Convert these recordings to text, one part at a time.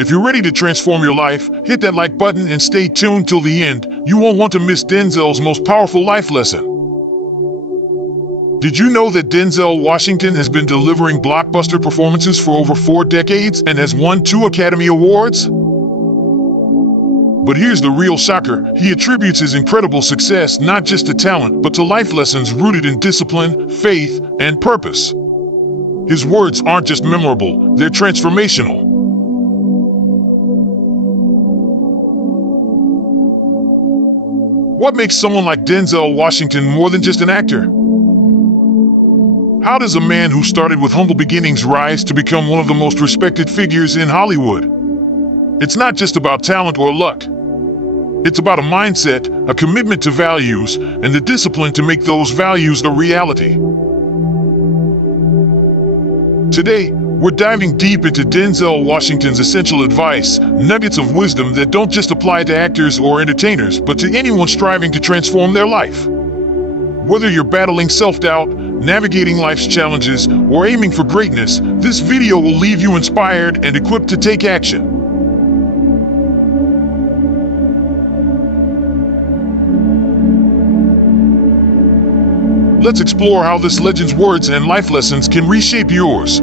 If you're ready to transform your life, hit that like button and stay tuned till the end. You won't want to miss Denzel's most powerful life lesson. Did you know that Denzel Washington has been delivering blockbuster performances for over 4 decades and has won 2 Academy Awards? But here's the real shocker. He attributes his incredible success not just to talent, but to life lessons rooted in discipline, faith, and purpose. His words aren't just memorable, they're transformational. What makes someone like Denzel Washington more than just an actor? How does a man who started with humble beginnings rise to become one of the most respected figures in Hollywood? It's not just about talent or luck. It's about a mindset, a commitment to values, and the discipline to make those values a reality. Today, we're diving deep into Denzel Washington's essential advice, nuggets of wisdom that don't just apply to actors or entertainers, but to anyone striving to transform their life. Whether you're battling self-doubt, navigating life's challenges, or aiming for greatness, this video will leave you inspired and equipped to take action. Let's explore how this legend's words and life lessons can reshape yours.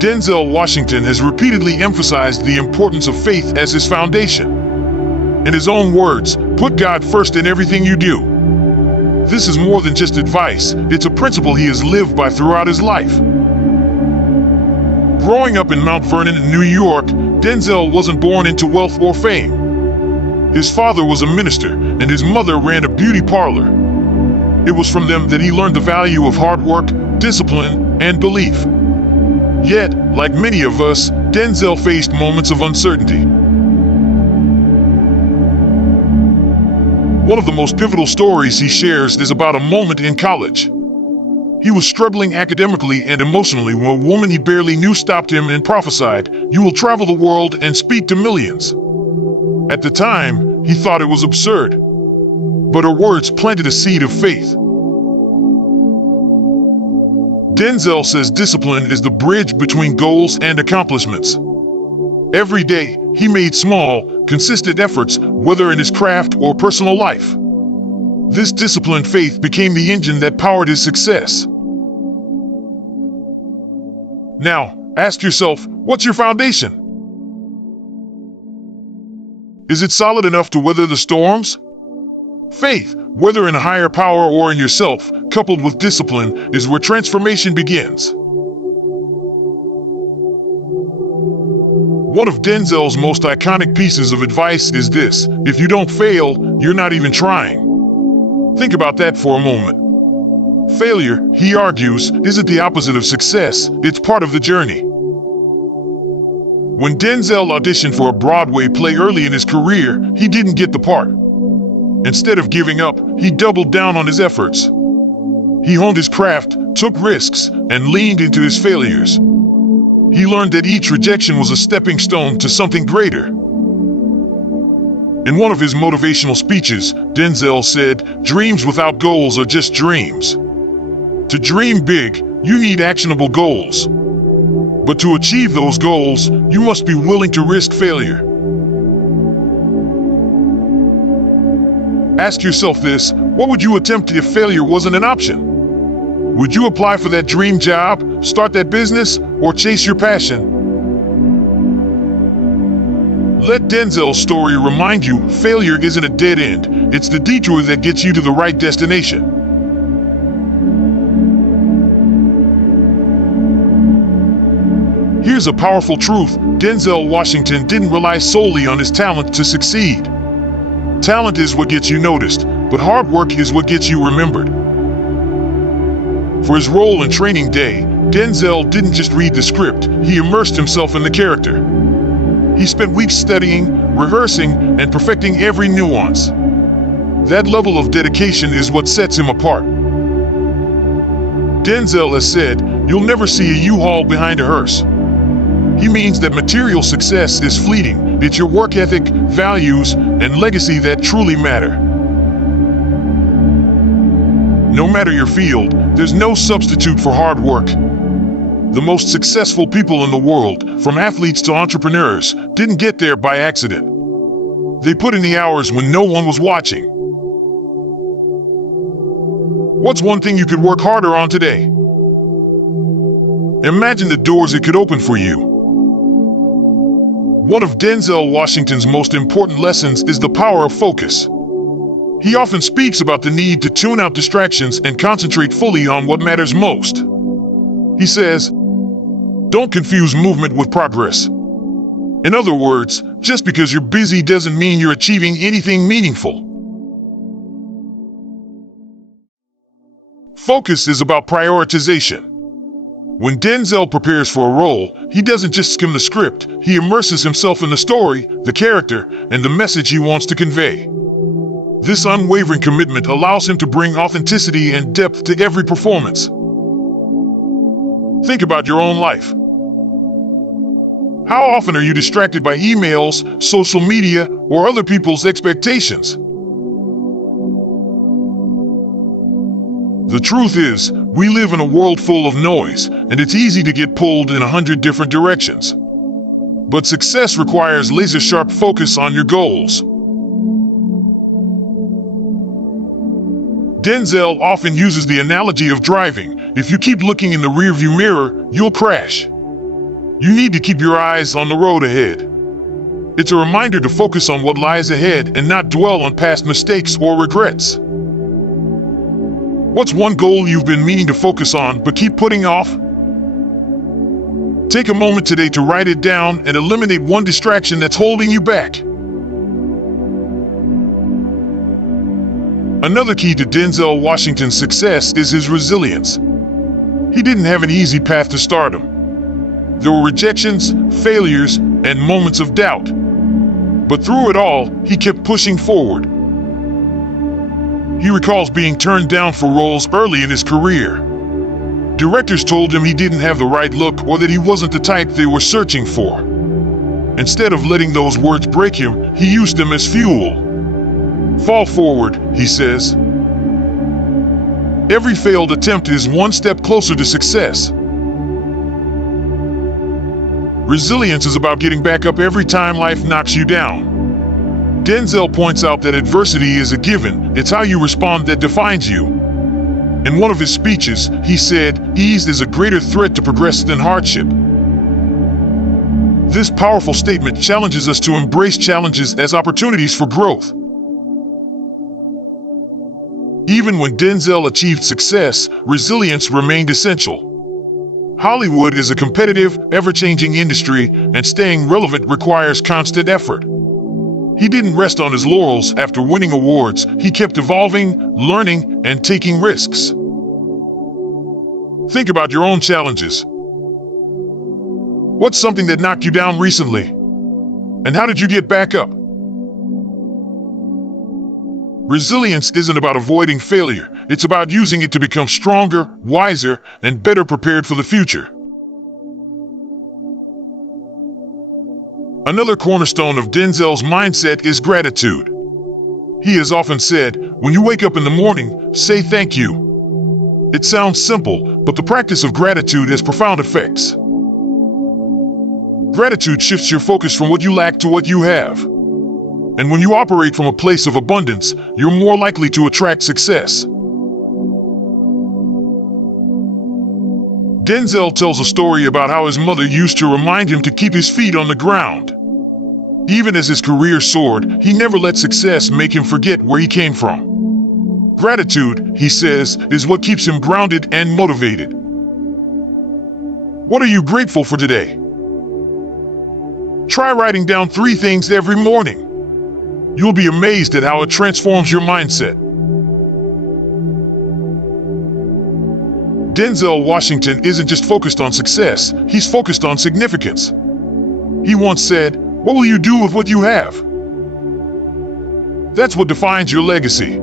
Denzel Washington has repeatedly emphasized the importance of faith as his foundation. In his own words, put God first in everything you do. This is more than just advice, it's a principle he has lived by throughout his life. Growing up in Mount Vernon, New York, Denzel wasn't born into wealth or fame. His father was a minister, and his mother ran a beauty parlor. It was from them that he learned the value of hard work, discipline, and belief. Yet, like many of us, Denzel faced moments of uncertainty. One of the most pivotal stories he shares is about a moment in college. He was struggling academically and emotionally when a woman he barely knew stopped him and prophesied, "You will travel the world and speak to millions." At the time, he thought it was absurd, but her words planted a seed of faith. Denzel says discipline is the bridge between goals and accomplishments. Every day, he made small, consistent efforts, whether in his craft or personal life. This disciplined faith became the engine that powered his success. Now, ask yourself, what's your foundation? Is it solid enough to weather the storms? Faith, whether in a higher power or in yourself, coupled with discipline, is where transformation begins. One of Denzel's most iconic pieces of advice is this: if you don't fail, you're not even trying. Think about that for a moment. Failure, he argues, isn't the opposite of success, it's part of the journey. When Denzel auditioned for a Broadway play early in his career, he didn't get the part. Instead of giving up, he doubled down on his efforts. He honed his craft, took risks, and leaned into his failures. He learned that each rejection was a stepping stone to something greater. In one of his motivational speeches, Denzel said, "Dreams without goals are just dreams. To dream big, you need actionable goals. But to achieve those goals, you must be willing to risk failure." Ask yourself this: what would you attempt if failure wasn't an option? Would you apply for that dream job, start that business, or chase your passion? Let Denzel's story remind you, failure isn't a dead end, it's the detour that gets you to the right destination. Here's a powerful truth: Denzel Washington didn't rely solely on his talent to succeed. Talent is what gets you noticed, but hard work is what gets you remembered. For his role in Training Day, Denzel didn't just read the script, he immersed himself in the character. He spent weeks studying, rehearsing, and perfecting every nuance. That level of dedication is what sets him apart. Denzel has said, "You'll never see a U-Haul behind a hearse." He means that material success is fleeting. It's your work ethic, values, and legacy that truly matter. No matter your field, there's no substitute for hard work. The most successful people in the world, from athletes to entrepreneurs, didn't get there by accident. They put in the hours when no one was watching. What's one thing you could work harder on today? Imagine the doors it could open for you. One of Denzel Washington's most important lessons is the power of focus. He often speaks about the need to tune out distractions and concentrate fully on what matters most. He says, "Don't confuse movement with progress." In other words, just because you're busy doesn't mean you're achieving anything meaningful. Focus is about prioritization. When Denzel prepares for a role, he doesn't just skim the script, he immerses himself in the story, the character, and the message he wants to convey. This unwavering commitment allows him to bring authenticity and depth to every performance. Think about your own life. How often are you distracted by emails, social media, or other people's expectations? The truth is, we live in a world full of noise, and it's easy to get pulled in 100 different directions. But success requires laser-sharp focus on your goals. Denzel often uses the analogy of driving. If you keep looking in the rearview mirror, you'll crash. You need to keep your eyes on the road ahead. It's a reminder to focus on what lies ahead and not dwell on past mistakes or regrets. What's one goal you've been meaning to focus on but keep putting off? Take a moment today to write it down and eliminate one distraction that's holding you back. Another key to Denzel Washington's success is his resilience. He didn't have an easy path to stardom. There were rejections, failures, and moments of doubt. But through it all, he kept pushing forward. He recalls being turned down for roles early in his career. Directors told him he didn't have the right look or that he wasn't the type they were searching for. Instead of letting those words break him, he used them as fuel. "Fall forward," he says. Every failed attempt is one step closer to success. Resilience is about getting back up every time life knocks you down. Denzel points out that adversity is a given, it's how you respond that defines you. In one of his speeches, he said, "Ease is a greater threat to progress than hardship." This powerful statement challenges us to embrace challenges as opportunities for growth. Even when Denzel achieved success, resilience remained essential. Hollywood is a competitive, ever-changing industry, and staying relevant requires constant effort. He didn't rest on his laurels after winning awards. He kept evolving, learning, and taking risks. Think about your own challenges. What's something that knocked you down recently? And how did you get back up? Resilience isn't about avoiding failure. It's about using it to become stronger, wiser, and better prepared for the future. Another cornerstone of Denzel's mindset is gratitude. He has often said, "When you wake up in the morning, say thank you." It sounds simple, but the practice of gratitude has profound effects. Gratitude shifts your focus from what you lack to what you have. And when you operate from a place of abundance, you're more likely to attract success. Denzel tells a story about how his mother used to remind him to keep his feet on the ground. Even as his career soared, he never let success make him forget where he came from. Gratitude, he says, is what keeps him grounded and motivated. What are you grateful for today? Try writing down 3 things every morning. You'll be amazed at how it transforms your mindset. Denzel Washington isn't just focused on success, he's focused on significance. He once said, "What will you do with what you have?" That's what defines your legacy.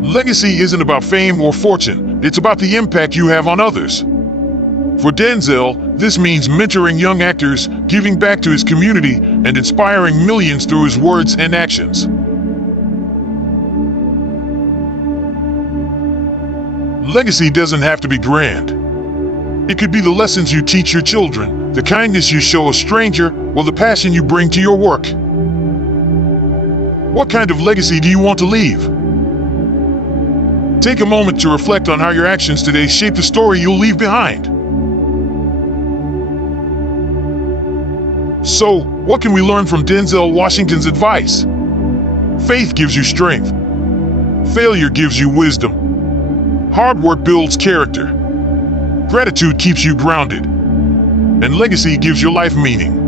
Legacy isn't about fame or fortune, it's about the impact you have on others. For Denzel, this means mentoring young actors, giving back to his community, and inspiring millions through his words and actions. Legacy doesn't have to be grand. It could be the lessons you teach your children, the kindness you show a stranger, or the passion you bring to your work. What kind of legacy do you want to leave? Take a moment to reflect on how your actions today shape the story you'll leave behind. So, what can we learn from Denzel Washington's advice? Faith gives you strength. Failure gives you wisdom. Hard work builds character. Gratitude keeps you grounded. And legacy gives your life meaning.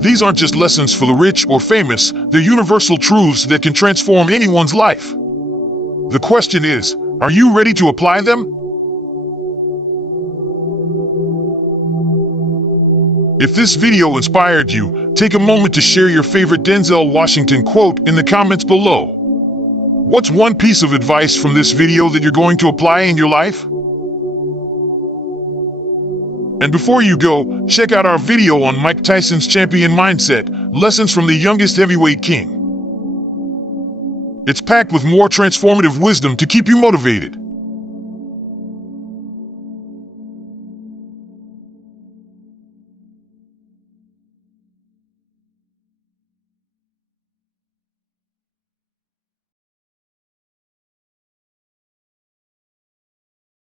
These aren't just lessons for the rich or famous, they're universal truths that can transform anyone's life. The question is, are you ready to apply them? If this video inspired you, take a moment to share your favorite Denzel Washington quote in the comments below. What's one piece of advice from this video that you're going to apply in your life? And before you go, check out our video on Mike Tyson's champion mindset, lessons from the youngest heavyweight king. It's packed with more transformative wisdom to keep you motivated.